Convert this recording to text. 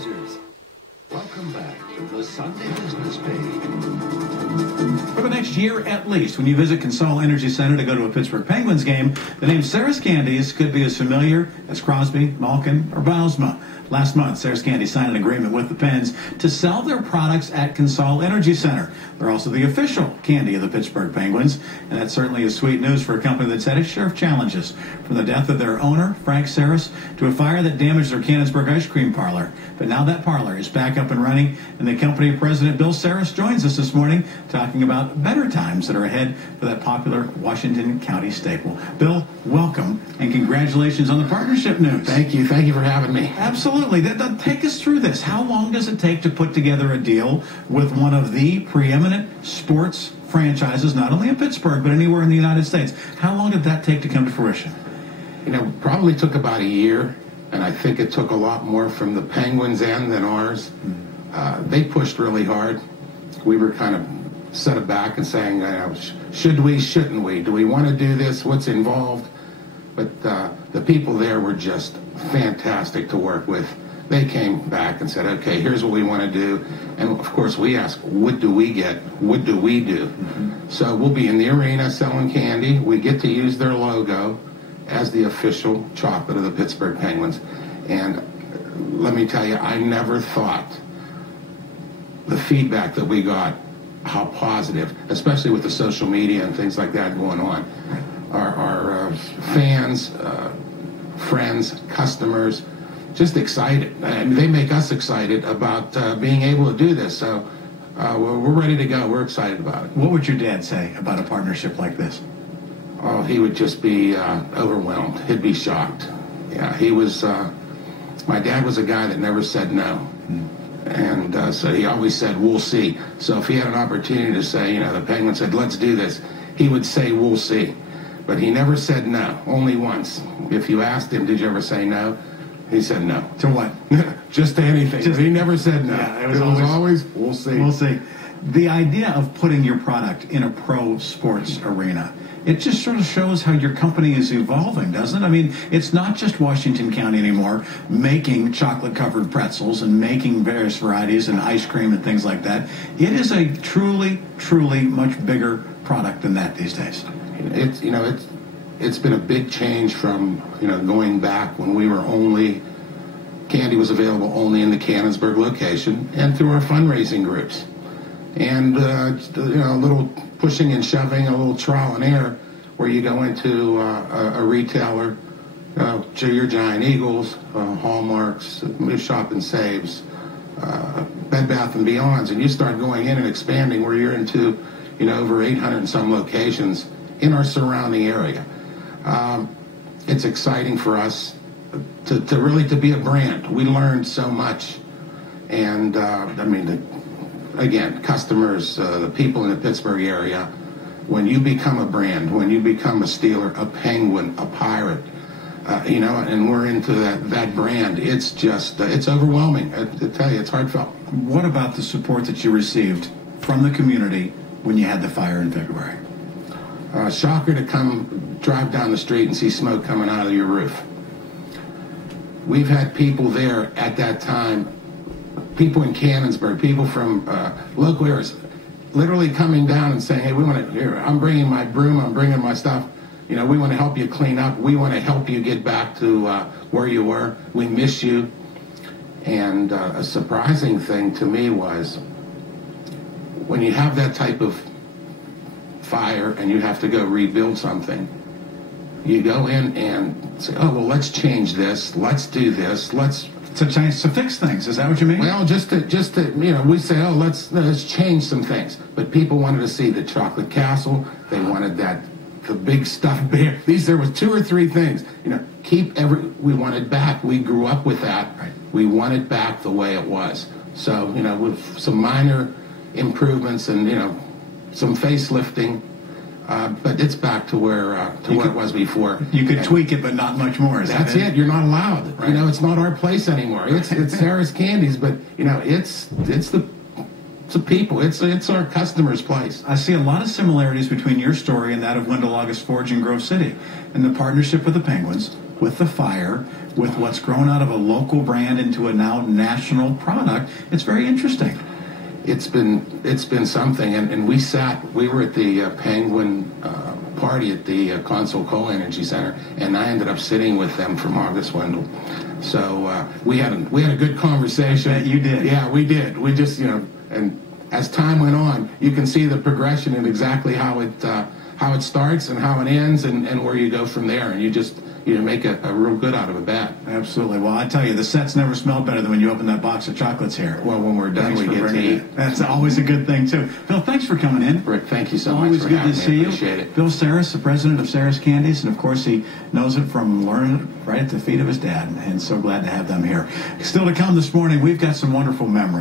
advertisers. Welcome back to the Sunday Business Page. For the next year at least, when you visit Consol Energy Center to go to a Pittsburgh Penguins game, the name Sarris Candies could be as familiar as Crosby, Malkin, or Bausma. Last month, Sarris Candies signed an agreement with the Pens to sell their products at Consol Energy Center. They're also the official candy of the Pittsburgh Penguins, and that certainly is sweet news for a company that's had its share of challenges, from the death of their owner, Frank Sarris, to a fire that damaged their Canonsburg ice cream parlor. But now that parlor is back up and running, and the company president, Bill Sarris, joins us this morning talking about better times that are ahead for that popular Washington County staple. Bill, welcome, and congratulations on the partnership news. Thank you. Thank you for having me. Absolutely. Take us through this. How long does it take to put together a deal with one of the preeminent sports franchises, not only in Pittsburgh, but anywhere in the United States? How long did that take to come to fruition? Probably took about a year, and I think it took a lot more from the Penguins' end than ours. They pushed really hard. We were kind of set it back and saying, should we, shouldn't we? Do we want to do this? What's involved? But the people there were just fantastic to work with. They came back and said, okay, here's what we want to do. And, of course, we asked, what do we get? What do we do? Mm-hmm. So we'll be in the arena selling candy. We get to use their logo as the official chocolate of the Pittsburgh Penguins. And let me tell you, I never thought the feedback that we got, how positive, especially with the social media and things like that going on. Our fans, friends, customers, just excited. And they make us excited about being able to do this. So we're ready to go. We're excited about it. What would your dad say about a partnership like this? Oh, he would just be overwhelmed. He'd be shocked. Yeah, he was, my dad was a guy that never said no. And so he always said, we'll see. So if he had an opportunity to say, the Penguins said, let's do this, he would say, we'll see. But he never said no, only once. If you asked him, did you ever say no? He said no. To what? Just to anything. He never said no. Yeah, it was always, we'll see. We'll see. The idea of putting your product in a pro sports arena, it just sort of shows how your company is evolving, doesn't it? I mean, it's not just Washington County anymore making chocolate-covered pretzels and making various varieties and ice cream and things like that. It is a truly, truly much bigger product than that these days. It's been a big change from, going back when we were candy was available only in the Canonsburg location and through our fundraising groups. And, a little pushing and shoving, a little trial and error, where you go into a retailer, your Giant Eagles, Hallmarks, Shop and Saves, Bed Bath and Beyonds, and you start going in and expanding where you're into, over 800 and some locations in our surrounding area. It's exciting for us to really be a brand. We learned so much, and again, customers, the people in the Pittsburgh area, when you become a brand, when you become a Steeler, a Penguin, a Pirate, and we're into that brand, it's just, it's overwhelming. I tell you, it's heartfelt. What about the support that you received from the community when you had the fire in February? Shocker to come drive down the street and see smoke coming out of your roof. We've had people there at that time, people in Canonsburg, people from local areas, literally coming down and saying, hey, I'm bringing my broom, I'm bringing my stuff. We want to help you clean up. We want to help you get back to where you were. We miss you. And a surprising thing to me was when you have that type of fire and you have to go rebuild something, you go in and say, oh, well, let's change this. Let's do this. To fix things, is that what you mean? Well, just to we say, oh, let's change some things. But people wanted to see the chocolate castle. They wanted the big stuffed bear. There was 2 or 3 things. We wanted back. We grew up with that. Right. We want it back the way it was. So, with some minor improvements and, some facelifting, but it's back to where it was before. You could tweak it, but not much more. That's it. You're not allowed. Right. It's not our place anymore. It's Sarris Candies, but it's the people. It's our customers' place. I see a lot of similarities between your story and that of Wendell August Forge in Grove City, and the partnership with the Penguins. with the fire, with what's grown out of a local brand into a now national product. It's very interesting. It's been something, and we were at the Penguin party at the Consol Coal Energy Center, and I ended up sitting with them from August Wendell. So we had a good conversation. I bet you did. Yeah, we did. We just, and as time went on, you can see the progression and exactly how it starts and how it ends and where you go from there, and you just make a real good out of a bat. Absolutely. Well, I tell you, the sets never smelled better than when you open that box of chocolates here. Well, when we're done, we get to eat. That's always a good thing, too. Bill, thanks for coming in. Rick, thank you so much always for good having to me. see you. Appreciate it. Bill Sarris, the president of Sarris Candies, and of course he knows it from learning it right at the feet of his dad, and so glad to have them here. Still to come this morning, we've got some wonderful memories.